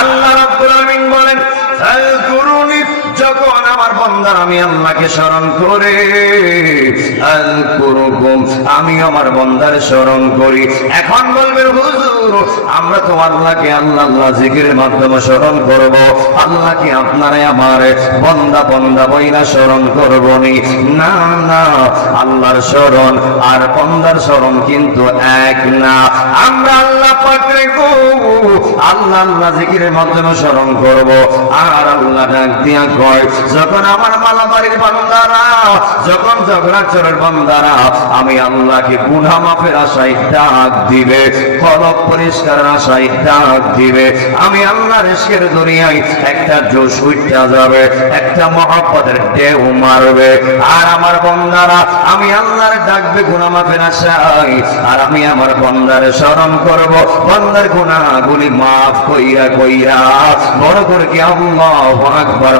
আল্লাহ রাব্বুল আলামিন বলেন আযকুরুনি, যখন আমার বান্দার আমি আল্লাহকে স্মরণ করে, আযকুরুকুম, আমি আমার বান্দার স্মরণ করি। এখন বলবেন হুজুর আমরা তো আল্লাহকে আল্লাহ আল্লাহ জিকিরের মাধ্যমে স্মরণ করব, আল্লাহ কি আপনারে আমার বান্দা বান্দা বইলা স্মরণ করব নি? না না, আল্লাহর স্মরণ আর বান্দার স্মরণ কিন্তু এক না। আমরা আল্লাহ পাকরে গো আল্লাহ আল্লাহ জিকিরের মাধ্যমে স্মরণ করব, আর আল্লাহ ডাক দিয়া কয় যখন আমার মালাবাড়ির বান্দারা, যখন ঝগড়াচরের বান্দারা আমি আল্লাহকে গুনাহ মাফের আশায় ডাক দিবে, কলব পরিষ্কারের আশায় ডাক দিবে, আমি আল্লাহর ইশকের দুনিয়ায় একটা জোশ উঠা যাবে, একটা মহব্বতের ঢেউ মারবে, আর আমার বান্দারা আমি আল্লাহর ডাকবে গুনাহ মাফের আশায়, আর আমি আমার বান্দার স্মরণ করব, বান্দার গুনাহগুলি মাফ কইরা কইরা বড় করে কি আল্লাহু আকবার